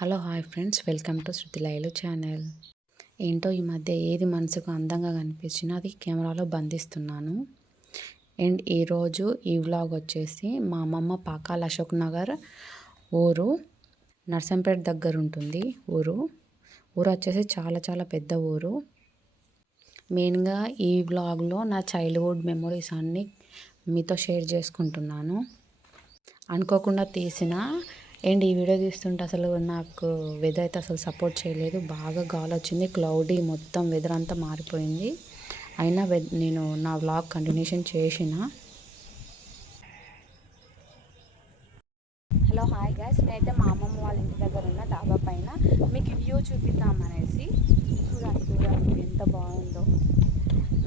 Hello hi friends, welcome to Shruti లైలు channel. ఏంటో ఈ మధ్య ఏది మనసుకు అందంగా కనిపించినా అది కెమెరాలో బంధిస్తున్నాను. అండ్ ఈరోజు ఈ వ్లాగ్ వచ్చేసి మా అమ్మమ్మ పాకాల అశోక్ నగర్ ఊరు, నర్సంపేట దగ్గర ఉంటుంది. ఊరు వచ్చేసి చాలా పెద్ద ఊరు. మెయిన్గా ఈ వ్లాగ్లో నా చైల్డ్హుడ్ మెమొరీస్ అన్నీ మీతో షేర్ చేసుకుంటున్నాను. అనుకోకుండా తీసిన అండ్ ఈ వీడియో తీస్తుంటే అసలు నాకు వెదర్ అయితే అసలు సపోర్ట్ చేయలేదు. బాగా గాలి వచ్చింది, క్లౌడీ, మొత్తం వెదర్ అంతా మారిపోయింది. అయినా నేను నా వ్లాగ్ కంటిన్యూషన్ చేసిన. హలో హాయ్ గైస్, నేనైతే మా అమ్మమ్మ వాళ్ళ ఇంటి దగ్గర ఉన్న డాబా పైన మీకు వ్యూ చూపిద్దామనేసి. చూడండి ఎంత బాగుందో.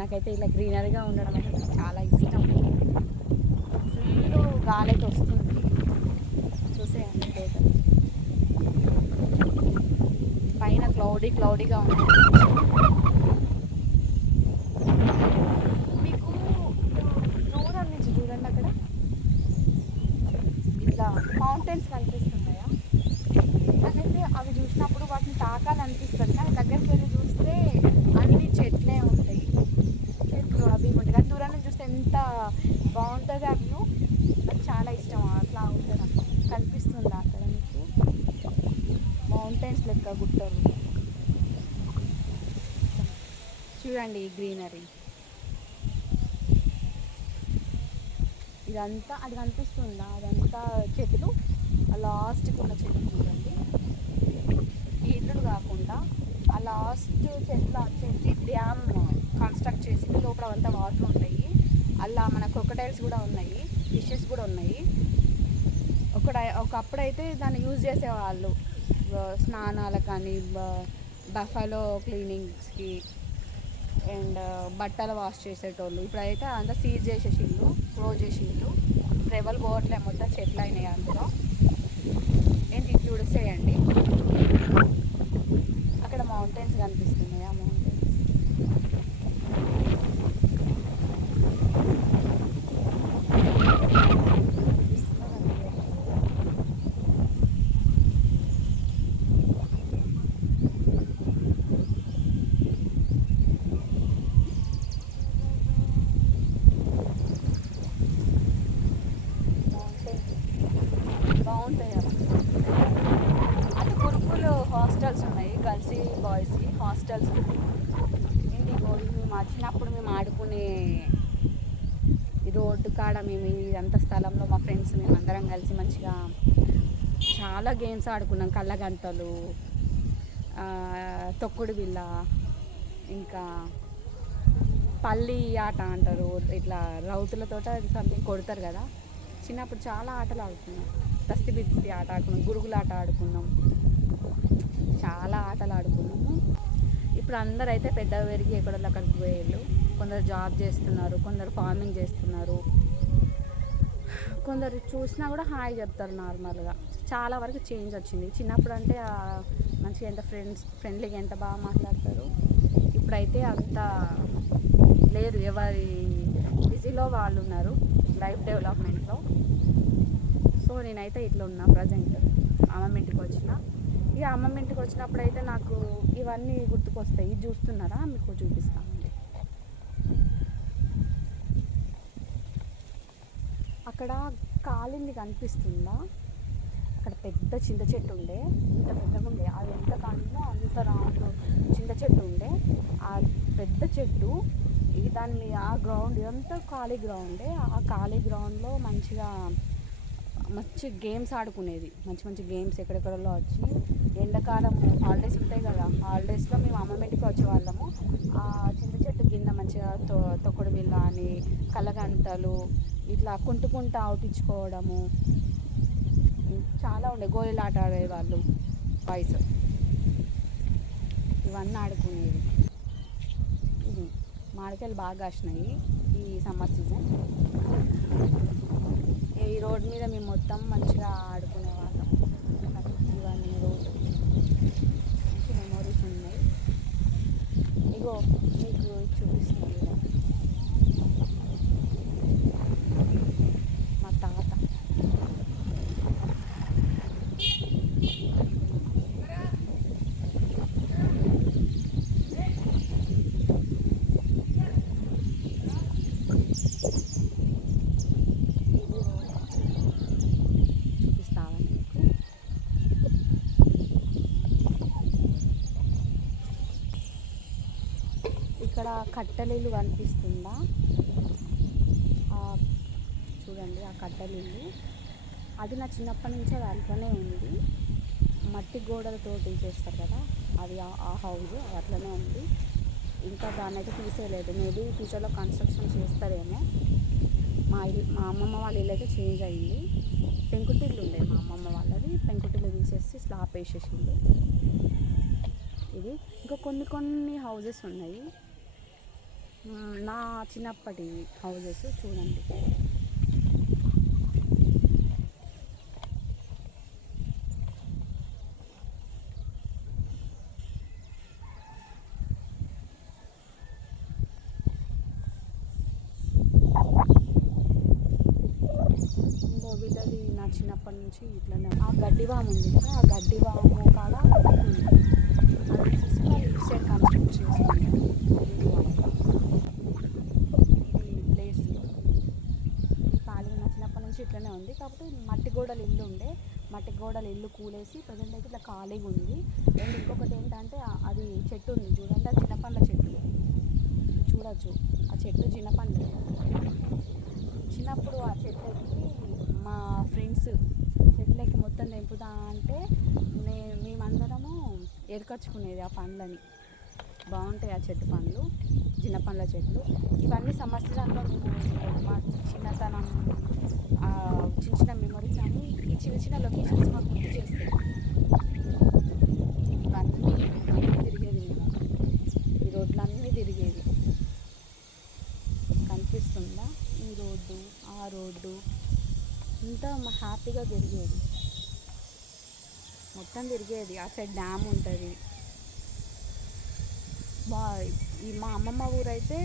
నాకైతే ఇలా గ్రీనరీగా ఉండడం అంటే నాకు చాలా ఇష్టం. ఫుల్ గాలి అయితే వస్తుంది. చూసేయండి టోటల్ పైన క్లౌడీగా ఉంది. మీకు దూరం నుంచి చూడండి, అక్కడ ఇట్లా మౌంటైన్స్ కనిపిస్తున్నాయా? నాకైతే అవి చూసినప్పుడు వాటిని తాకాలనిపిస్తుంది, కానీ దగ్గరికి వెళ్ళి చూస్తే అన్ని చెట్లే ఉంటాయి. చెట్లు అవి ఉంటాయి, కానీ దూరం నుంచి చూస్తే ఎంత బాగుంటుంది ఆ వ్యూ. నాకు చాలా ఇష్టం అట్లా ఉండడం. కనిపిస్తుందా అక్కడ మీకు? మౌంటైన్స్ లెక్క గుట్టలు. చూడండి ఈ గ్రీనరీ. ఇదంతా అది కనిపిస్తుందా? అదంతా చెట్లు. ఆ లాస్ట్కి ఉన్న చెట్లు చూడండి. ఈ ఇల్లులు కాకుండా ఆ లాస్ట్ చెట్లు వచ్చేసి డ్యామ్ కన్స్ట్రక్ట్ చేసి లోపల అంతా వాటర్ ఉంటాయి. అలా మన క్రొకడైల్స్ కూడా ఉన్నాయి, ఫిషెస్ కూడా ఉన్నాయి. ఒకప్పుడైతే దాన్ని యూజ్ చేసేవాళ్ళు స్నానాలకు కానీ, బఫలో క్లీనింగ్స్కి అండ్ బట్టలు వాష్ చేసేటోళ్ళు. ఇప్పుడైతే అంతా సీజ్ చేసేసిండ్రు, క్లోజ్ చేసిండ్రు. ఇప్పుడు ఎవరు పోవట్లే, మొత్తం చెట్లు అయినాయి అందులో. ఏంటి చూసేయండి, అక్కడ మౌంటైన్స్ కనిపిస్తున్నాయి. ఆ మౌంటైన్స్ బాగుంటాయి. అటు గురుకులు హాస్టల్స్ ఉన్నాయి, గర్ల్స్ బాయ్స్ హాస్టల్స్. ఇంటికి మేము వచ్చినప్పుడు మేము ఆడుకునే ఈ రోడ్డు కాడ మేము ఇదంతా స్థలంలో మా ఫ్రెండ్స్ మేము అందరం కలిసి మంచిగా చాలా గేమ్స్ ఆడుకున్నాం. కళ్ళగంతలు, తొక్కుడు బిళ్ళ, ఇంకా పల్లి ఆట అంటారు. ఇట్లా రౌతులతో సంథింగ్ కొడతారు కదా. చిన్నప్పుడు చాలా ఆటలు ఆడుకున్నాం. దస్తి బిస్తి ఆట ఆడుకున్నాం, గురుగుల ఆట ఆడుకున్నాం, చాలా ఆటలు ఆడుకున్నాము. ఇప్పుడు అందరూ అయితే పెద్ద పెరిగి ఎక్కడో అక్కడికి పోయేళ్ళు. కొందరు జాబ్ చేస్తున్నారు, కొందరు ఫార్మింగ్ చేస్తున్నారు, కొందరు చూసినా కూడా హాయ్ చెప్తారు నార్మల్గా. చాలా వరకు చేంజ్ వచ్చింది. చిన్నప్పుడు అంటే మంచిగా ఎంత ఫ్రెండ్లీగా ఎంత బాగా మాట్లాడతారు. ఇప్పుడైతే అంత లేదు, ఎవరి బిజీలో వాళ్ళు ఉన్నారు లైఫ్ డెవలప్మెంట్లో. సో నేనైతే ఇట్లా ఉన్నా ప్రజెంట్. అమ్మమ్మ ఇంటికి వచ్చిన. ఇక అమ్మమ్మ ఇంటికి వచ్చినప్పుడు అయితే నాకు ఇవన్నీ గుర్తుకొస్తాయి. ఇది చూస్తున్నారా, మీకు చూపిస్తామండి. అక్కడ కాలింది కనిపిస్తుందా? అక్కడ పెద్ద చింత చెట్టు ఉండే, ఇంత పెద్దగా ఉండే. అది ఎంత కాలిందో అంత రౌండ్ చింత చెట్టు ఉండే. ఆ పెద్ద చెట్టు దాన్ని ఆ గ్రౌండ్ ఇదంతా ఖాళీ గ్రౌండే. ఆ ఖాళీ గ్రౌండ్లో మంచి గేమ్స్ ఆడుకునేది. మంచి గేమ్స్ ఎక్కడెక్కడలో వచ్చి. ఎండాకాలం హాలిడేస్ ఉంటాయి కదా, హాలిడేస్లో మేము అమ్మమ్మ ఇంటికి వచ్చేవాళ్ళము. ఆ చింత చెట్టు కింద మంచిగా తొక్కుడు బిళ్ళ అని, కళ్ళగంటలు, ఇట్లా కుంటుకుంటా ఆవుటించుకోవడము చాలా ఉండే. గోళీలు ఆట ఆడేవాళ్ళు బాయ్స్, ఇవన్నీ ఆడుకునేది. ఇది మామిడికాయలు బాగా కాసినాయి ఈ సమ్మర్ సీజన్. ఈ రోడ్ మీద మేము మొత్తం మంచిగా ఆడుకునేవాళ్ళం. ఇవన్నీ రోడ్డు మంచి మెమోరీస్ ఉన్నాయి. ఇగో మీకు చూపిస్తుంది మా తాత. కట్టెలిల్లు కనిపిస్తుందా? చూడండి ఆ కట్టెలిల్లు, అది నా చిన్నప్పటి నుంచి అది అట్లనే ఉంది. మట్టి గోడలతోటి చేస్తారు కదా, అది ఆ హౌస్ అట్లనే ఉంది. ఇంకా దాన్ని అయితే తీసేయలేదు. మేబీ ఫ్యూచర్లో కన్స్ట్రక్షన్ చేస్తారేమో. మా అమ్మమ్మ వాళ్ళ ఇల్లు అయితే చేంజ్ అయ్యింది. పెంకుటిల్లు ఉండే మా అమ్మమ్మ వాళ్ళది, పెంకుటిల్లు తీసేసి స్లాబ్ వేసేసిండు. ఇది ఇంకా కొన్ని హౌజెస్ ఉన్నాయి, నా చిన్నప్పటి హౌజెస్. చూడండి వీళ్ళది నా చిన్నప్పటి నుంచి ఇట్లనే. ఆ గడ్డివాము ఉంది కదా, ఆ గడ్డివాము కాడ ఉంది. అది తీసి వాళ్ళు ఇటు సైడ్ కన్స్ట్రక్ట్ చేసుకుంటారు. ఇది ప్లేస్ ఖాళీ నా చిన్నప్పటి నుంచి ఇట్లనే ఉంది. కాకపోతే మట్టి గోడల ఇల్లు ఉండే, మట్టి గోడల ఇల్లు కూలేసి ప్రజెంట్ అయితే ఇట్లా ఖాళీగా ఉంది. అండ్ ఇంకొకటి ఏంటంటే అది చెట్టు ఉంది చూడండి, అది చిన్నపండ్ల చెట్టు. చూడొచ్చు ఆ చెట్టు చిన్నపండ్ల. చిన్నప్పుడు ఆ చెట్లకి మా ఫ్రెండ్స్ చెట్లకి మొత్తం తెంపుతా అంటే మేమందరము ఎరుకొచ్చుకునేది ఆ పండ్లని. బాగుంటాయి ఆ చెట్టు పండ్లు, చిన్నపండ్ల చెట్లు. ఇవన్నీ సంవత్సరంలో మేము మా చిన్నతనం చిన్న మెమరీస్ అన్నీ ఈ చిన్న లొకేషన్స్ మాకు గుర్తు చేస్తాయి. ఇవన్నీ తిరిగేది మేము, ఈ రోడ్లన్నీ తిరిగేది. కనిపిస్తుందా ఈ రోడ్డు, ఆ రోడ్డు అంతా హ్యాపీగా తిరిగేది, మొత్తం తిరిగేది. ఆ సైడ్ డ్యామ్ ఉంటుంది. ఈ మా అమ్మమ్మ ఊరైతే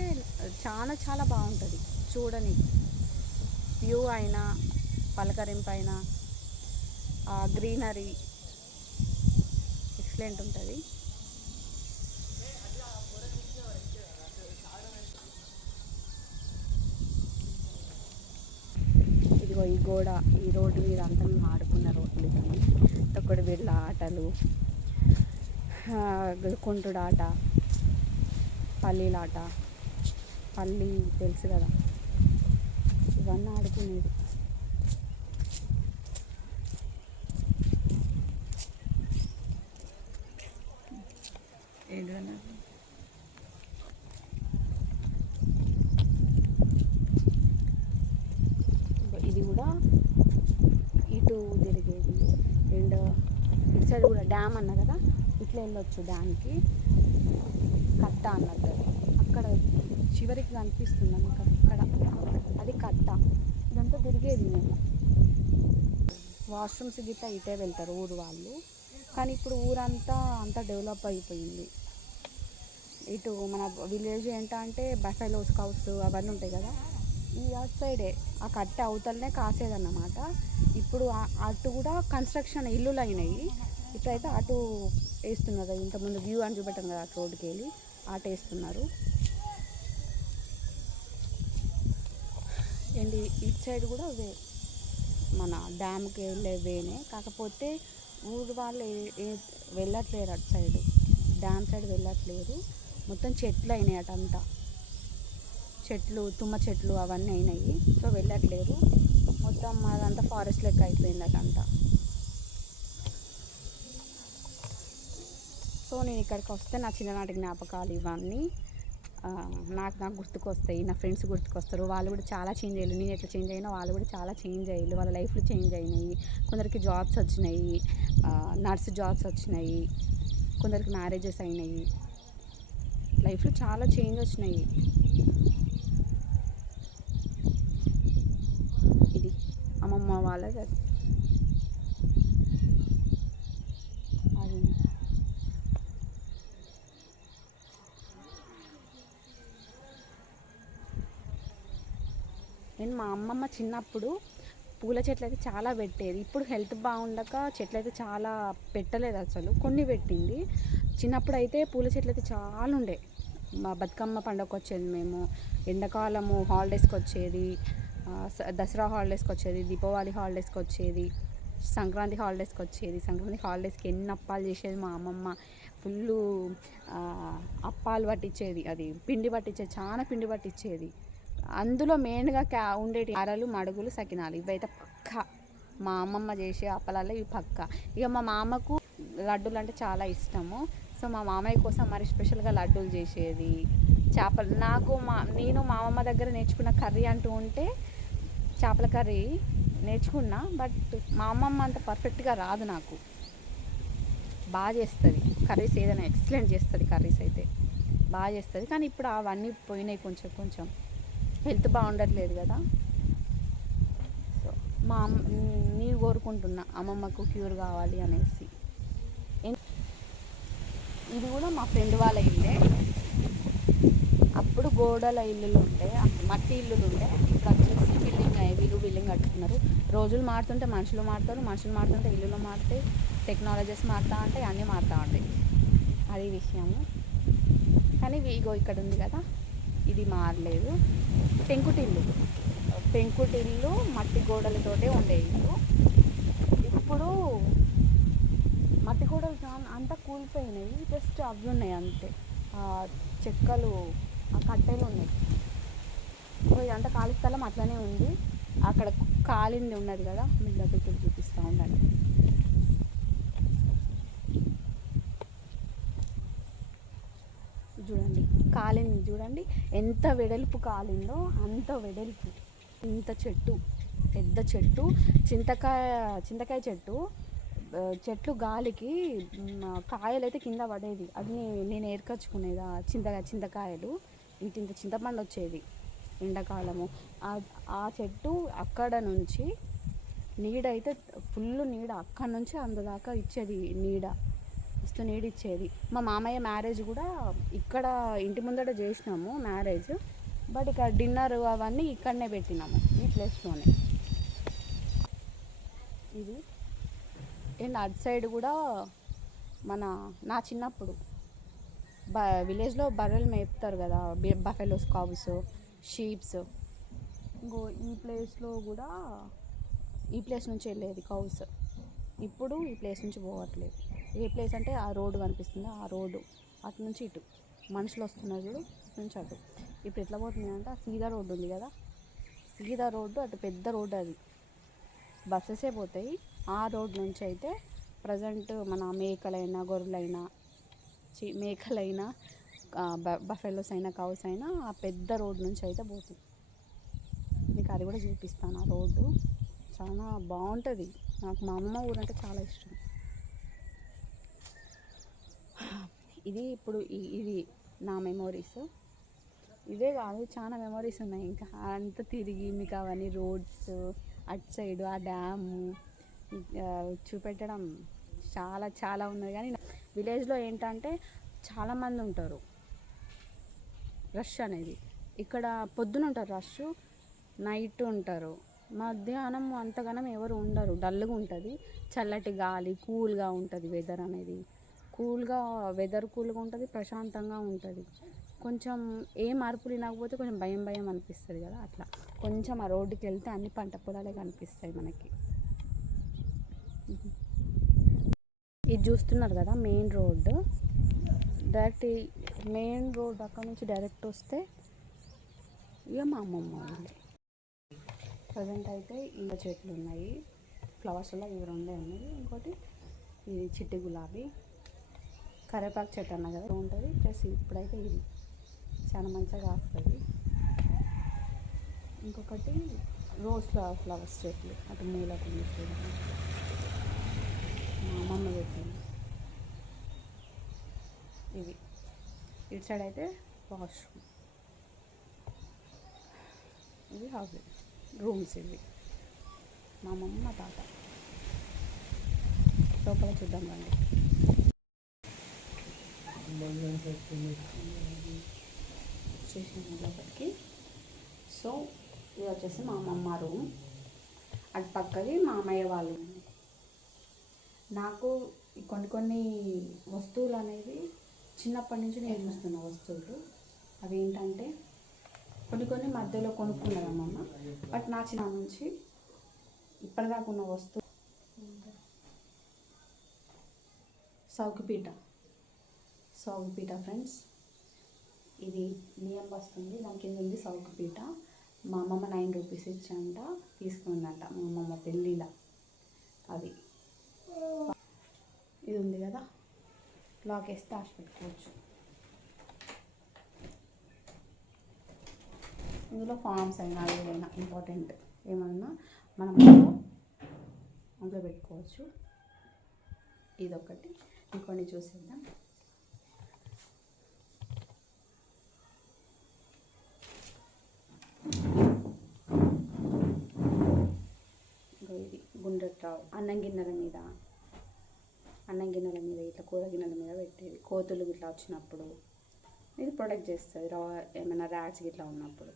చాలా బాగుంటుంది చూడడానికి. వ్యూ అయినా, పలకరింపు అయినా, గ్రీనరీ ఎక్సలెంట్ ఉంటుంది. ఇదిగో ఈ గోడ, ఈ రోడ్డు మీద అంతా మేము ఆడుకున్న రోడ్లు కానీ తొక్కుడు బిళ్ళ ఆటలు, కుంటుడు ఆట, పల్లీలాట, పల్లి తెలుసు కదా, ఇవన్నీ ఆడుకునేది. ఏంటన్నా ఇది కూడా ఇటు తిరిగేది. అండ్ ఇటు సైడ్ కూడా డ్యామ్ అన్నా కదా, ఇట్లా వెళ్ళొచ్చు డ్యామ్కి. కట్ట అన్నట్టు అక్కడ చివరికి కనిపిస్తుంది మీకు, అక్కడ అది కట్ట. ఇదంతా తిరిగేది మేము. వాష్రూమ్స్ గిట్ట ఇటే వెళ్తారు ఊరు వాళ్ళు, కానీ ఇప్పుడు ఊరంతా డెవలప్ అయిపోయింది. ఇటు మన విలేజ్ ఏంటంటే బఫెలోస్ కౌస్ అవన్నీ ఉంటాయి కదా, ఈ అటు సైడే ఆ కట్టె అవతలనే కాసేదన్నమాట. ఇప్పుడు అటు కూడా కన్స్ట్రక్షన్ ఇల్లులు అయినాయి. ఇట్లయితే అటు వేస్తున్నారు. ఇంతకుముందు వ్యూ అని చూపెట్టాం కదా, అటు రోడ్డుకి వెళ్ళి అటు వేస్తున్నారు. అండ్ ఇటు సైడ్ కూడా మన డ్యామ్కి వెళ్ళే వేనే, కాకపోతే ఊరు వాళ్ళు వెళ్ళట్లేరు అటు సైడ్, డ్యామ్ సైడ్ వెళ్ళట్లేదు. మొత్తం చెట్లు అయినాయి అటంతా, చెట్లు తుమ్మ చెట్లు అవన్నీ అయినాయి. సో వెళ్ళట్లేరు, మొత్తం అదంతా ఫారెస్ట్ లెక్క అయిపోయింది అటంతా. సో నేను ఇక్కడికి వస్తే నా చిన్ననాటి జ్ఞాపకాలు ఇవన్నీ నాకు గుర్తుకొస్తాయి. నా ఫ్రెండ్స్ గుర్తుకొస్తారు. వాళ్ళు కూడా చాలా చేంజ్ అయ్యారు. నేను ఎట్లా చేంజ్ అయినా వాళ్ళు కూడా చాలా చేంజ్ అయ్యారు. వాళ్ళ లైఫ్లో చేంజ్ అయినాయి. కొందరికి జాబ్స్ వచ్చినాయి, నర్స్ జాబ్స్ వచ్చినాయి, కొందరికి మ్యారేజెస్ అయినాయి. లైఫ్లో చాలా చేంజ్ వచ్చినాయి. ఇది అమ్మమ్మ వాళ్ళది అది. నేను మా అమ్మమ్మ చిన్నప్పుడు పూల చెట్లు అయితే చాలా పెట్టేది. ఇప్పుడు హెల్త్ బాగుండక చెట్లు అయితే చాలా పెట్టలేదు, అసలు కొన్ని పెట్టింది. చిన్నప్పుడు అయితే పూల చెట్లు అయితే చాలా ఉండే. మా బతుకమ్మ పండుగకి వచ్చేది, మేము ఎండాకాలము హాలిడేస్కి వచ్చేది, దసరా హాలిడేస్కి వచ్చేది, దీపావళి హాలిడేస్కి వచ్చేది. సంక్రాంతి హాలిడేస్కి వచ్చేది. సంక్రాంతి హాలిడేస్కి ఎన్ని అప్పాలు చేసేది మా అమ్మమ్మ. ఫుల్లు అప్పాలు పట్టించేది, అది పిండి పట్టించేది, చాలా పిండి పట్టించేది. అందులో మెయిన్గా ఉండేటి అరలు, మడుగులు, సకినాలు. ఇవైతే పక్క మా అమ్మమ్మ చేసే అప్పలాల్లో ఇవి పక్క. ఇక మా మామకు లడ్డూలు అంటే చాలా ఇష్టము. సో మా మామయ్య కోసం మరి స్పెషల్గా లడ్డూలు చేసేది. చేపలు నేను మా అమ్మమ్మ దగ్గర నేర్చుకున్న కర్రీ అంటూ ఉంటే చేపల కర్రీ నేర్చుకున్నా. బట్ మా అమ్మమ్మ అంత పర్ఫెక్ట్గా రాదు నాకు. బాగా చేస్తుంది కర్రీస్, ఏదైనా ఎక్సలెంట్ చేస్తుంది కర్రీస్ అయితే బాగా చేస్తుంది. కానీ ఇప్పుడు అవన్నీ పోయినాయి, కొంచెం కొంచెం హెల్త్ బాగుండట్లేదు కదా. సో నేను కోరుకుంటున్నా అమ్మమ్మకు క్యూర్ కావాలి అనేసి. ఇది కూడా మా ఫ్రెండ్ వాళ్ళ ఇల్లే. అప్పుడు గోడల ఇల్లులు ఉండే, మట్టి ఇల్లులు ఉండే. ఇప్పుడు వచ్చేసి బిల్డింగ్ కట్టుకున్నారు. రోజులు మారుతుంటే మనుషులు మారుతారు, మనుషులు మారుతుంటే ఇల్లులు మారుతాయి, టెక్నాలజీస్ మారుతూ ఉంటాయి, అన్నీ మారుతూ ఉంటాయి. అది విషయము. కానీ ఇగో ఇక్కడ ఉంది కదా, ఇది మారలేదు. పెంకుటిల్లు మట్టి గోడలతోటే ఉండే ఇల్లు. ఇప్పుడు మట్టి గోడలు అంతా కూలిపోయినాయి, జస్ట్ అవి ఉన్నాయి అంతే. చెక్కలు, కట్టెలు ఉన్నాయి. ఇదంతా ఖాళీ స్థలం అట్లనే ఉంది. అక్కడ కాలింది ఉన్నది కదా, మీకు దగ్గరికి చూపిస్తూ ఉండండి. చూడండి కాలింది, చూడండి ఎంత వెడల్పు కాలిందో, అంత వెడల్పు. ఇంత చెట్టు, పెద్ద చెట్టు, చింతకాయ చెట్లు గాలికి కాయలు అయితే కింద పడేది. అది నేను ఏర్కొచ్చుకునేది. చింతకాయలు ఇంత చింతపండు వచ్చేది ఎండాకాలము. ఆ చెట్టు అక్కడ నుంచి నీడ అయితే ఫుల్ నీడ, అక్కడ నుంచి అందుదాకా ఇచ్చేది నీడ, మస్తు నీడ ఇచ్చేది. మా మామయ్య మ్యారేజ్ కూడా ఇక్కడ ఇంటి ముందట చేసినాము మ్యారేజ్. బట్ ఇక్కడ డిన్నర్ అవన్నీ ఇక్కడనే పెట్టినాము, ఈ ప్లేస్లోనే. ఇది అండ్ అటు సైడ్ కూడా నా చిన్నప్పుడు విలేజ్లో బర్రెలు మేపుతారు కదా, బఫెలోస్, కౌస్, షీప్స్. ఇంకో ఈ ప్లేస్లో కూడా ఈ ప్లేస్ నుంచి వెళ్ళేది కౌస్. ఇప్పుడు ఈ ప్లేస్ నుంచి పోవట్లేదు. ఏ ప్లేస్ అంటే ఆ రోడ్డు కనిపిస్తుందో ఆ రోడ్డు అటు నుంచి ఇటు మనుషులు వస్తున్నారు చూడు, ఇటు నుంచి అటు. ఇప్పుడు ఎట్లా పోతుంది అంటే ఆ సీదా రోడ్డు ఉంది కదా, సీదా రోడ్డు, అటు పెద్ద రోడ్డు, అది బస్సెసే పోతాయి. ఆ రోడ్ నుంచి అయితే ప్రజెంట్ మన మేకలైనా, గొర్రెలైనా, మేకలైనా, బఫెలోస్ అయినా, కౌస్ అయినా ఆ పెద్ద రోడ్ నుంచి అయితే పోతుంది. మీకు అది కూడా చూపిస్తాను. ఆ రోడ్డు చాలా బాగుంటుంది. నాకు మా అమ్మ ఊరు అంటే చాలా ఇష్టం. ఇది నా మెమోరీస్. ఇవే కాదు, చాలా మెమోరీస్ ఉన్నాయి. ఇంకా అంత తిరిగి మీకు అవన్నీ రోడ్స్, అటు సైడు ఆ డ్యాము చూపెట్టడం చాలా చాలా ఉన్నది. కానీ విలేజ్లో ఏంటంటే చాలామంది ఉంటారు, రష్ అనేది. ఇక్కడ పొద్దున ఉంటారు రష్, నైట్ ఉంటారు, మధ్యాహ్నం అంతగానం ఎవరు ఉండరు, డల్గా ఉంటుంది. చల్లటి గాలి, కూల్గా ఉంటుంది వెదర్ అనేది. వెదర్ కూల్గా ఉంటుంది, ప్రశాంతంగా ఉంటుంది. కొంచెం ఏ మార్పులు వినకపోతే కొంచెం భయం అనిపిస్తుంది కదా, అట్లా. కొంచెం ఆ రోడ్డుకి వెళ్తే అన్ని పంట పొలాలే కనిపిస్తాయి మనకి. ఇది చూస్తున్నారు కదా మెయిన్ రోడ్డు. మెయిన్ రోడ్ అక్కడ నుంచి డైరెక్ట్ వస్తే ఇక మా అమ్మమ్మ వాళ్ళు. ప్రజెంట్ అయితే ఇంత చెట్లు ఉన్నాయి, ఫ్లవర్స్లో ఇవి రెండే ఉన్నాయి. ఇంకోటి ఇది చిట్టి గులాబీ, కరివేపాకు చెట్టు అన్న కదా ఉంటుంది. ప్లస్ ఇప్పుడైతే ఇది చాలా మంచిగా కాస్తుంది. ఇంకొకటి రోజ్ ఫ్లవర్స్ చెట్లు అటు మూలకు మా అమ్మమ్మ పెట్టింది. ఇది ఇటు సైడ్ అయితే వాష్రూమ్, ఇది హౌస్ రూమ్స్. ఇవి మా అమ్మమ్మ, మా తాత. లోపల చూద్దాం రండి. వచ్చేసాము లోపలికి. సో ఇది వచ్చేసి మా అమ్మమ్మ రూమ్, అటు పక్కది మా అమ్మయ్య వాళ్ళు. నాకు కొన్ని వస్తువులు అనేది చిన్నప్పటి నుంచి నేను చూస్తున్న వస్తువులు. అవేంటంటే కొన్ని మధ్యలో కొనుక్కున్నది అమ్మమ్మ. బట్ నా చిన్న నుంచి ఇప్పటిదాకా ఉన్న వస్తువు సౌకుపీట ఫ్రెండ్స్. ఇది బియ్యం వస్తుంది, దాని కింద ఉంది సౌకుపీట. మా అమ్మమ్మ 9 రూపీస్ ఇచ్చంట తీసుకుందంట మా అమ్మమ్మ పెళ్ళిలా. అది ఇది ఉంది కదా, లాక్ వేసి దాచి పెట్టుకోవచ్చు. ఇందులో ఫామ్స్ అయినా ఏదైనా ఇంపార్టెంట్ ఏమన్నా మనం అందులో పెట్టుకోవచ్చు. ఇదొకటి. ఇంకొన్ని చూసేద్దాం. ఇది గుండ్రట్రావు అన్నం గిన్నెల మీద ఇట్లా కూర గిన్నెల మీద పెట్టేది. కోతులు ఇట్లా వచ్చినప్పుడు ఇది ప్రొటెక్ట్ చేస్తుంది. ఏమైనా ర్యాట్స్ ఇట్లా ఉన్నప్పుడు.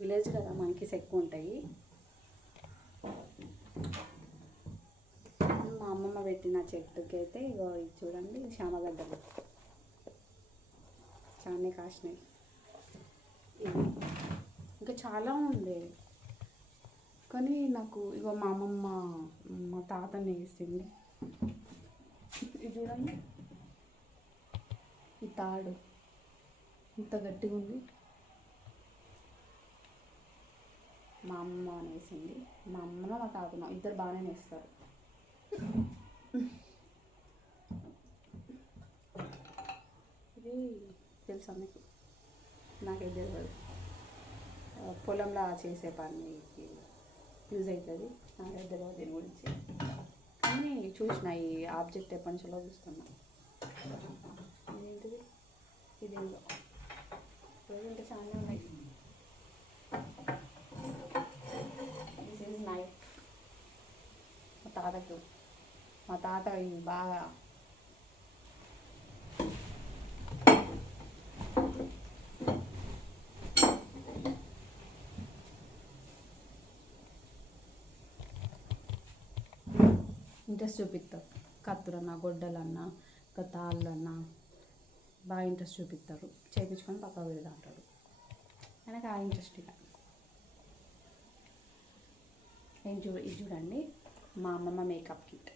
విలేజ్ కదా, మంకీస్ ఎక్కువ ఉంటాయి. మా అమ్మమ్మ పెట్టిన చెట్టుకి అయితే ఇగో ఇది చూడండి, శామగడ్డలు చాలానే కాసినాయి. ఇది ఇంకా చాలా ఉండే, కానీ నాకు ఇగో మా అమ్మమ్మ మా తాతని వేసింది. ఇది చూడండి, ఈ తాడు ఇంత గట్టిగా ఉంది. మా అమ్మ వేసింది. మా అమ్మనో మా తాతనో ఇద్దరు బాగానే వేస్తారు. ఇది తెలుసా మీకు? నాకే తెలియదు. పొలంలో చేసే పనికి యూజ్ అవుతుంది. నాకే తెలియదు దీని గురించి, కానీ చూసిన ఈ ఆబ్జెక్ట్ ఎప్పటి నుంచో చూస్తున్నా. ఏంటిది? ఇది ప్రజెంట్ చాలా ఉన్నాయి. This is knife. మా తాత ఇవి బాగా ఇంట్రెస్ట్ చూపిస్తారు. కత్తులన్నా, గొడ్డలన్నా, ఇంకా తాళ్ళన్నా బాగా ఇంట్రెస్ట్ చూపిస్తారు. చేయించుకొని పక్క పెడతా అంటాడు. ఆయనకు ఆ ఇంట్రెస్ట్. ఇక ఇది చూడండి, మా అమ్మమ్మ మేకప్ కిట్.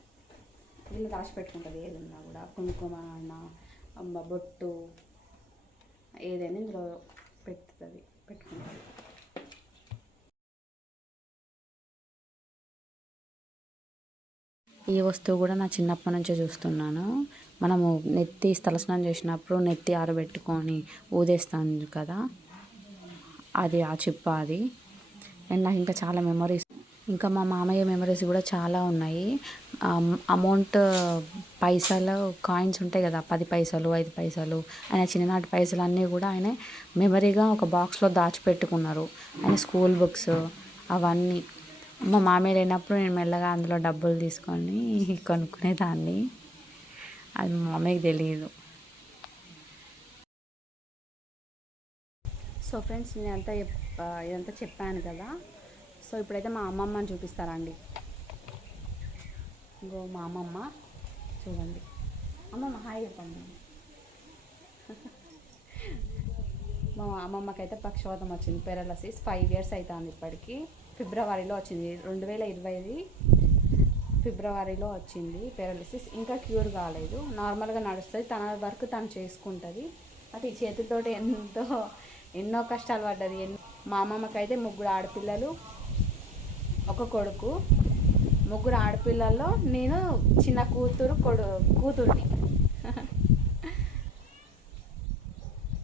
వీళ్ళు రాసి పెట్టుకుంటుంది ఏదన్నా కూడా, కుంకుమ అన్న, బొట్టు ఏదైనా ఇందులో పెట్టుకుంటుంది. ఈ వస్తువు కూడా నా చిన్నప్పటి నుంచే చూస్తున్నాను. మనము నెత్తి తలస్నానం చేసినప్పుడు నెత్తి ఆరబెట్టుకొని ఊదేస్తాం కదా, అది ఆ చిప్ప అది. అండ్ నాకు ఇంకా చాలా మెమరీస్, ఇంకా మా మామయ్య మెమరీస్ కూడా చాలా ఉన్నాయి. అమౌంట్ పైసలు కాయిన్స్ ఉంటాయి కదా, 10 పైసలు 5 పైసలు, ఆయన చిన్ననాటి పైసలు అన్నీ కూడా ఆయన మెమరీగా ఒక బాక్స్లో దాచిపెట్టుకున్నారు. ఆయన స్కూల్ బుక్స్ అవన్నీ. మా మామయ్య లేనప్పుడు నేను మెల్లగా అందులో డబ్బులు తీసుకొని కొనుక్కునేదాన్ని. అది మా మామయ్యకి తెలియదు. సో ఫ్రెండ్స్, ఇదంతా చెప్పాను కదా. సో ఇప్పుడైతే మా అమ్మమ్మని చూపిస్తారండి. ఇంకో మా అమ్మమ్మ చూడండి. అమ్మమ్మ హాయ్ చెప్పండి. మా అమ్మమ్మకైతే పక్షవాతం వచ్చింది, పెరాలసిస్. 5 years అవుతుంది ఇప్పటికి. ఫిబ్రవరిలో వచ్చింది, 2020 ఫిబ్రవరిలో వచ్చింది పెరాలసిస్. ఇంకా క్యూర్ కాలేదు, నార్మల్గా నడుస్తుంది, తన వర్క్ తను చేసుకుంటుంది. అది ఈ చేతులతో ఎన్నో కష్టాలు పడ్డది. మా అమ్మమ్మకైతే 3 ఆడపిల్లలు, 1 కొడుకు. 3 ఆడపిల్లల్లో నేను చిన్న కూతుర్ని.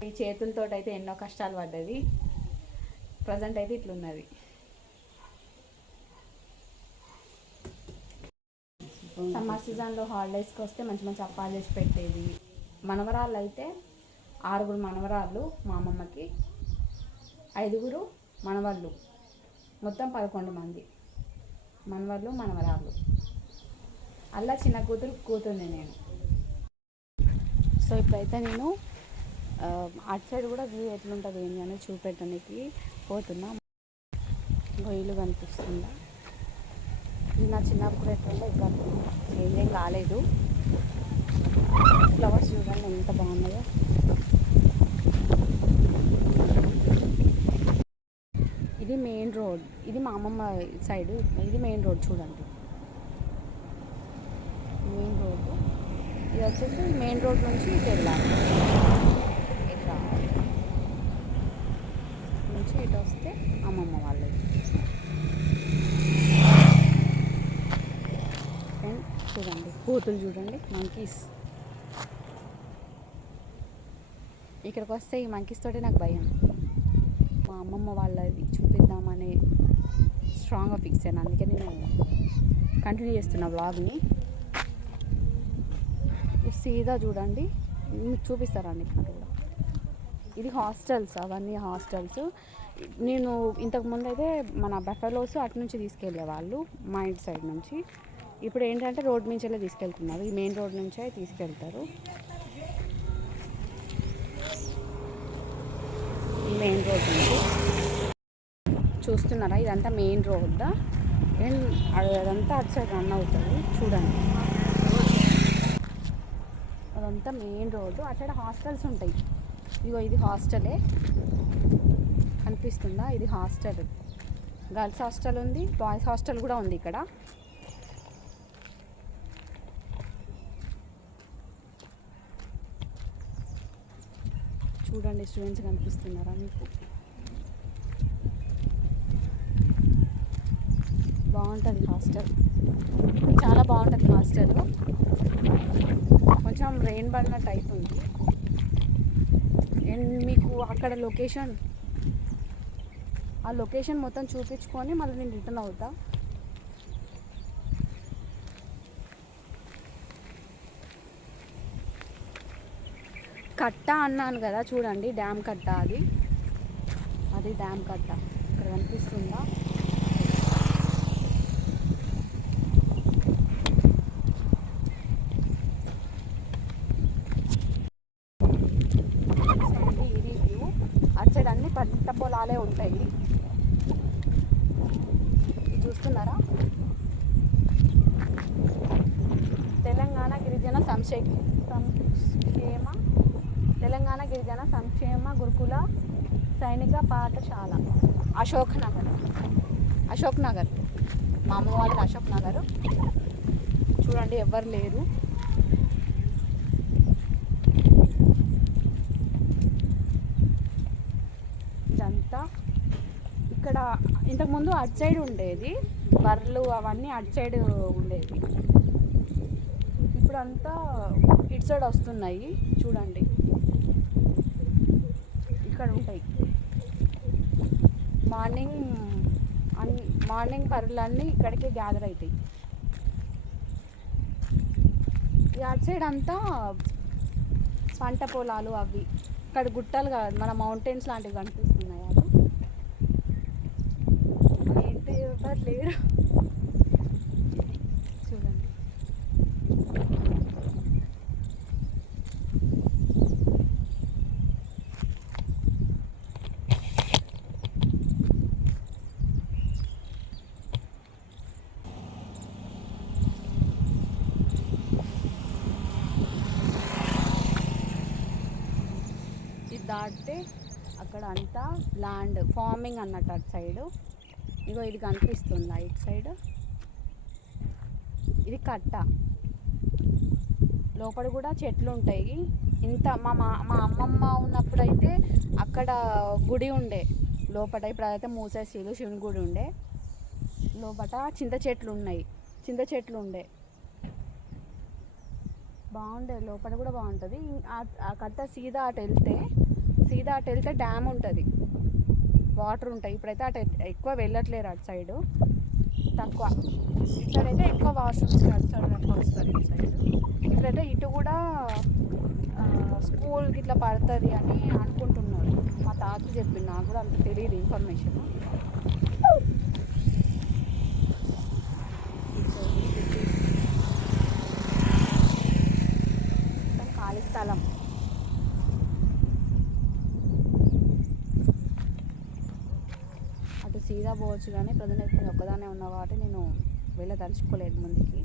ఈ చేతులతో అయితే ఎన్నో కష్టాలు పడ్డది. ప్రజెంట్ అయితే ఇట్లున్నది. సమ్మర్ సీజన్లో హాలిడేస్కి వస్తే మంచి మంచి అప్పాలు చేసి పెట్టేది. మనవరాళ్ళు అయితే 6 మనవరాళ్ళు మా అమ్మమ్మకి, 5 మనవాళ్ళు, మొత్తం 11 మంది మనవాళ్ళు మనవరాళ్ళు. అలా చిన్న కూతుర్ని నేను. సో ఇప్పుడైతే నేను అటు సైడ్ కూడా వ్యూ ఎట్లుంటుంది ఏంటి అని చూపెట్టడానికి పోతున్నా. ఇల్లు కనిపిస్తుందా? ఇది నా చిన్నప్పుడు ఎట్లుందో ఇక్కడ చేంజ్ ఏం కాలేదు. ఫ్లవర్స్ చూడండి ఎంత బాగున్నాయో. ఇది మెయిన్ రోడ్, ఇది మా అమ్మమ్మ సైడ్. ఇది మెయిన్ రోడ్ చూడండి, మెయిన్ రోడ్డు. వచ్చేసి మెయిన్ రోడ్ నుంచి ఇటు వెళ్ళాలి. ఇట్లా నుంచి ఇటు వస్తే అమ్మమ్మ వాళ్ళది. అండ్ చూడండి కోతులు, చూడండి మంకీస్. ఇక్కడికి వస్తే ఈ మంకీస్ తోటి నాకు భయం. మా అమ్మమ్మ వాళ్ళది చూపిద్దామని స్ట్రాంగ్గా ఫిక్స్ అయ్యాను. అందుకే నేను కంటిన్యూ చేస్తున్నా వ్లాగ్ని. సీదా చూడండి, మీకు చూపిస్తారండి ఇక్కడ కూడా. ఇది హాస్టల్స్, అవన్నీ హాస్టల్స్. నేను ఇంతకుముందు అయితే మన బఫెలోస్ అటు నుంచి తీసుకెళ్ళే వాళ్ళు మా ఇంటి సైడ్ నుంచి. ఇప్పుడు ఏంటంటే రోడ్ నుంచెల్లే తీసుకెళ్తున్నారు, ఈ మెయిన్ రోడ్ నుంచే తీసుకెళ్తారు. మెయిన్ రోడ్ నుంచి చూస్తున్నారా, ఇదంతా మెయిన్ రోడ్. అండ్ అదంతా అటు సైడ్ రన్ అవుతుంది చూడండి. అదంతా మెయిన్ రోడ్డు, అటు సైడ్ హాస్టల్స్ ఉంటాయి. ఇదిగో ఇది హాస్టలే, కనిపిస్తుందా? ఇది హాస్టల్, గర్ల్స్ హాస్టల్ ఉంది, బాయ్స్ హాస్టల్ కూడా ఉంది ఇక్కడ. చూడండి స్టూడెంట్స్ కనిపిస్తున్నారా మీకు? బాగుంటుంది హాస్టల్, చాలా బాగుంటుంది హాస్టల్. కొంచెం రెయిన్ పడినట్టు అవుతుంది. అండ్ మీకు అక్కడ లొకేషన్, ఆ లొకేషన్ మొత్తం చూపించుకొని మళ్ళీ నేను రిటర్న్ అవుతా. కట్ట అన్నాను కదా, చూడండి డ్యామ్ కట్ట, అది డ్యామ్ కట్ట. ఇక్కడ కనిపిస్తుందా? ఇది వ్యూ. అటు సైడ్ అన్ని పంట పొలాలే ఉంటాయి, చూస్తున్నారా? తెలంగాణ గిరిజన సంక్షేమ గురుకుల సైనిక పాఠశాల, అశోక్ నగర్. మా అమ్మ వాళ్ళది అశోక్ నగర్. చూడండి ఎవ్వరు లేరు. ఇదంతా ఇక్కడ ఇంతకుముందు అటు సైడ్ ఉండేది, బర్రెలు అవన్నీ అటు సైడ్ ఉండేది. ఇప్పుడు అంతా ఇటు సైడ్ వస్తున్నాయి చూడండి, ఇక్కడ ఉంటాయి. మార్నింగ్ బర్రెలన్నీ ఇక్కడికే గ్యాదర్ అవుతాయి. ఈ అటు సైడ్ అంతా పంట పొలాలు అవి. ఇక్కడ గుట్టలు కాదు, మన మౌంటైన్స్ లాంటివి కనిపిస్తున్నాయి. అది ఏంటి ఎవరు లేరు చూడండి. దాటితే అక్కడ అంతా ల్యాండ్ ఫార్మింగ్ అన్నట్టు అటు సైడు. ఇగో ఇది కనిపిస్తుందా ఇటు సైడ్, ఇది కట్ట. లోపల కూడా చెట్లు ఉంటాయి. ఇంత మా అమ్మమ్మ ఉన్నప్పుడైతే అక్కడ గుడి ఉండే లోపల. ఇప్పుడు అదైతే మూసేసిలు, శివుని గుడి ఉండే. లోపల చింత చెట్లు ఉండే, బాగుండే. లోపల కూడా బాగుంటుంది. ఆ కట్ట సీదా అటు వెళ్తే డ్యామ్ ఉంటుంది, వాటర్ ఉంటాయి. ఇప్పుడైతే అటు ఎక్కువ వెళ్ళట్లేరు, అటు సైడు తక్కువ. ఇటు సైడ్ అయితే ఎక్కువ వాష్రూమ్స్ అటు సైడ్ ఎక్కువ వస్తారు. ఇటు సైడ్ ఇప్పుడైతే ఇటు కూడా స్కూల్కి ఇట్లా పడుతుంది అని అనుకుంటున్నారు. మా తాత చెప్పింది, నాకు కూడా అంత తెలియదు ఇన్ఫర్మేషన్. ఖాళీ స్థలం. అటు సీదా పోవచ్చు, కానీ ప్రజెంట్ అయితే ఒక్కదానే ఉన్నా కాబట్టి నేను వెళ్ళదలుచుకోలేదు ముందుకి.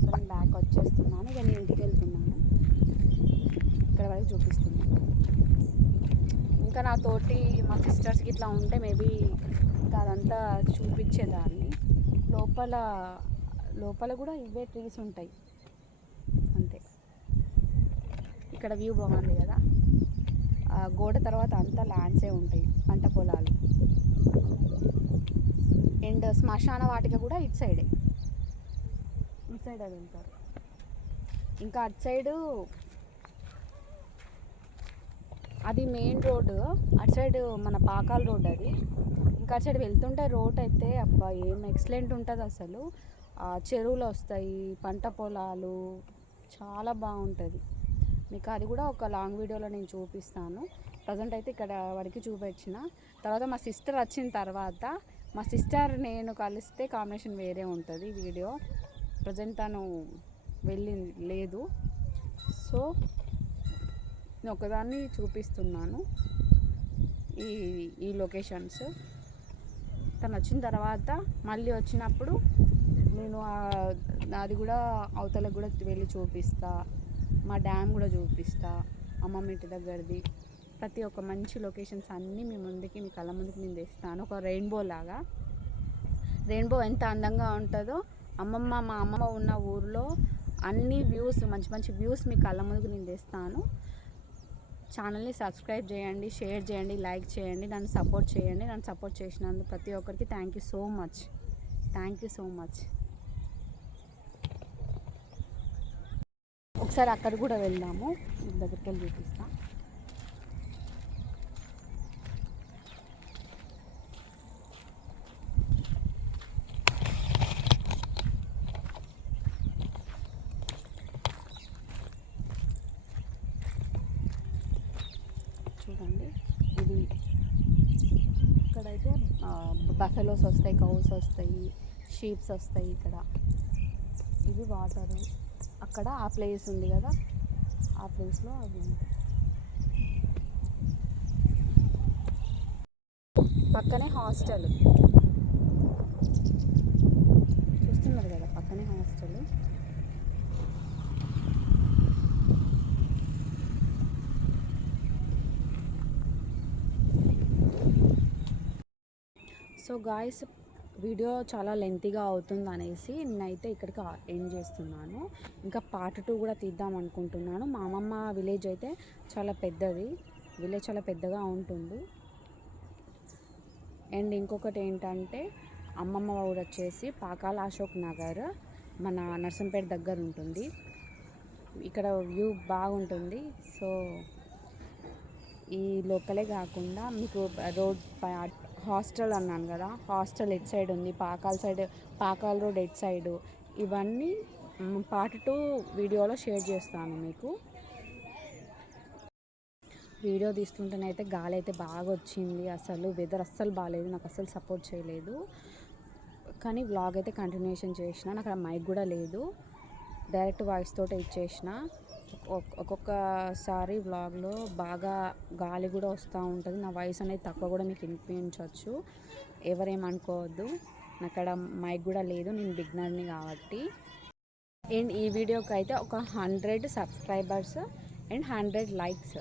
సో నేను బ్యాక్ వచ్చేస్తున్నాను. ఇక నేను ఇంటికి వెళ్తున్నాను. ఇక్కడ వరకు చూపిస్తున్నాను. ఇంకా నాతోటి మా సిస్టర్స్కి ఇట్లా ఉంటే మేబీ ఇంకా అదంతా చూపించేదాన్ని. లోపల కూడా ఇవే ట్రీస్ ఉంటాయి అంతే. ఇక్కడ వ్యూ బాగుంది కదా. గోడ తర్వాత అంతా ల్యాండ్సే ఉంటాయి, పంట పొలాలు. అండ్ శ్మశాన వాటిక కూడా ఇటు సైడ్ అది వెళ్తారు. ఇంకా అటు సైడు అది మెయిన్ రోడ్డు, అటు సైడ్ మన పాకాల రోడ్ అది. ఇంకా అటు సైడ్ వెళ్తుంటే రోడ్ అయితే అబ్బా ఏం ఎక్సలెంట్ ఉంటుంది అసలు. చెరువులు వస్తాయి, పంట పొలాలు, చాలా బాగుంటుంది. మీకు అది కూడా ఒక లాంగ్ వీడియోలో నేను చూపిస్తాను. ప్రజెంట్ అయితే ఇక్కడ వరకు చూపించిన తర్వాత మా సిస్టర్ వచ్చిన తర్వాత, మా సిస్టర్ నేను కలిస్తే కాంబినేషన్ వేరే ఉంటుంది వీడియో. ప్రజెంట్ తను వెళ్ళింది లేదు, సో నేను ఒకదాన్ని చూపిస్తున్నాను ఈ లొకేషన్స్. తను వచ్చిన తర్వాత మళ్ళీ వచ్చినప్పుడు నేను అది కూడా అవతలకు కూడా వెళ్ళి చూపిస్తా, మా డ్యామ్ కూడా చూపిస్తా, అమ్మమ్మ ఇంటి దగ్గరది. ప్రతి ఒక్క మంచి లొకేషన్స్ అన్నీ మీ ముందుకి, మీ కళ్ళ ముందుకి నేను తెస్తాను. ఒక రెయిన్బో లాగా. రెయిన్బో ఎంత అందంగా ఉంటుందో, మా అమ్మమ్మ ఉన్న ఊరిలో అన్ని వ్యూస్, మంచి మంచి వ్యూస్ మీ కళ్ళ ముందుకు నేను తెస్తాను. ఛానల్ని సబ్స్క్రైబ్ చేయండి, షేర్ చేయండి, లైక్ చేయండి, నన్ను సపోర్ట్ చేయండి. నన్ను సపోర్ట్ చేసినందుకు ప్రతి ఒక్కరికి థ్యాంక్ యూ సో మచ్. ఒకసారి అక్కడ కూడా వెళ్దాము, దగ్గరికి వెళ్ళి చూపిస్తా. చూడండి, ఇది ఇక్కడైతే బఫెలోస్ వస్తాయి, కౌస్ వస్తాయి, షీప్స్ వస్తాయి. ఇక్కడ ఇది వాటర్. అక్కడ ఆ ప్లేస్ ఉంది కదా, ఆ ప్లేస్లో అది ఉంటుంది. పక్కనే హాస్టల్ చూస్తున్నారు కదా, పక్కనే హాస్టల్. సో గాయ్స్, వీడియో చాలా లెంతీగా అవుతుంది అనేసి నేనైతే ఇక్కడికి ఎండ్ చేస్తున్నాను. ఇంకా పార్ట్ 2 కూడా తీద్దాం అనుకుంటున్నాను. మా అమ్మమ్మ విలేజ్ అయితే చాలా పెద్దది, విలేజ్ చాలా పెద్దగా ఉంటుంది. అండ్ ఇంకొకటి ఏంటంటే, అమ్మమ్మ ఊరు వచ్చేసి పాకాల అశోక్ నగర్, మన నర్సంపేట దగ్గర ఉంటుంది. ఇక్కడ వ్యూ బాగుంటుంది. సో ఈ లోకలే కాకుండా మీకు రోడ్ హాస్టల్ అన్నాను కదా, హాస్టల్ ఎట్ సైడ్ ఉంది, పాకాల రోడ్ ఎట్ సైడు, ఇవన్నీ పార్ట్ 2 వీడియోలో షేర్ చేస్తాను మీకు. వీడియో తీస్తుంటేనైతే గాలి అయితే బాగా వచ్చింది. అసలు వెదర్ అస్సలు బాగాలేదు, నాకు అస్సలు సపోర్ట్ చేయలేదు. కానీ వ్లాగ్ అయితే కంటిన్యూషన్ చేసిన. నాకు అక్కడ మైక్ కూడా లేదు, డైరెక్ట్ వాయిస్ తోటే ఇచ్చేసిన. ఒక్కొక్కసారి వ్లాగ్లో బాగా గాలి కూడా వస్తూ ఉంటుంది, నా వాయిస్ అనేది తక్కువ కూడా మీకు వినిపించవచ్చు, ఎవరేమనుకోవద్దు. నాకు అక్కడ మైక్ కూడా లేదు, నేను బిగినర్ని కాబట్టి. అండ్ ఈ వీడియోకి అయితే ఒక 100 సబ్స్క్రైబర్స్ అండ్ 100 లైక్స్.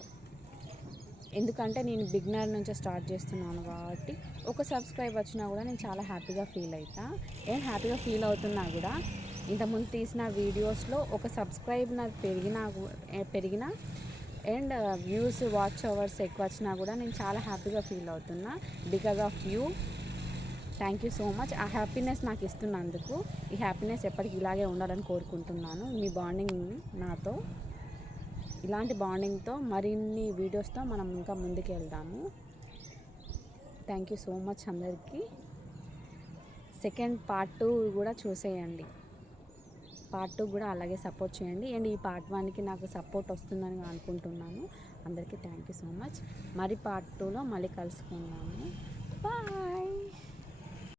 ఎందుకంటే నేను బిగినర్ నుంచి స్టార్ట్ చేస్తున్నాను కాబట్టి ఒక సబ్స్క్రైబ్ వచ్చినా కూడా నేను చాలా హ్యాపీగా ఫీల్ అవుతా. అండ్ హ్యాపీగా ఫీల్ అవుతున్నా కూడా, ఇంతకుముందు తీసిన వీడియోస్లో ఒక సబ్స్క్రైబ్ నాకు పెరిగినా అండ్ వ్యూస్, వాచ్ అవర్స్ ఎక్కువ వచ్చినా కూడా నేను చాలా హ్యాపీగా ఫీల్ అవుతున్నా. Because of you, thank you so much. ఆ హ్యాపీనెస్ నాకు ఇస్తున్నందుకు. ఈ హ్యాపీనెస్ ఎప్పటికీ ఇలాగే ఉండాలని కోరుకుంటున్నాను. మీ బాండింగ్ నాతో, ఇలాంటి బాండింగ్తో మరిన్ని వీడియోస్తో మనం ఇంకా ముందుకు వెళ్దాము. థ్యాంక్ యూ సో మచ్ అందరికీ. సెకండ్ పార్ట్ 2 కూడా చూసేయండి, పార్ట్ 2 కూడా అలాగే సపోర్ట్ చేయండి. అండ్ ఈ పార్ట్ 1కి నాకు సపోర్ట్ వస్తుందని అనుకుంటున్నాను. అందరికీ థ్యాంక్ యూ సో మచ్. మరి పార్ట్ 2లో మళ్ళీ కలుసుకుందాము. బాయ్.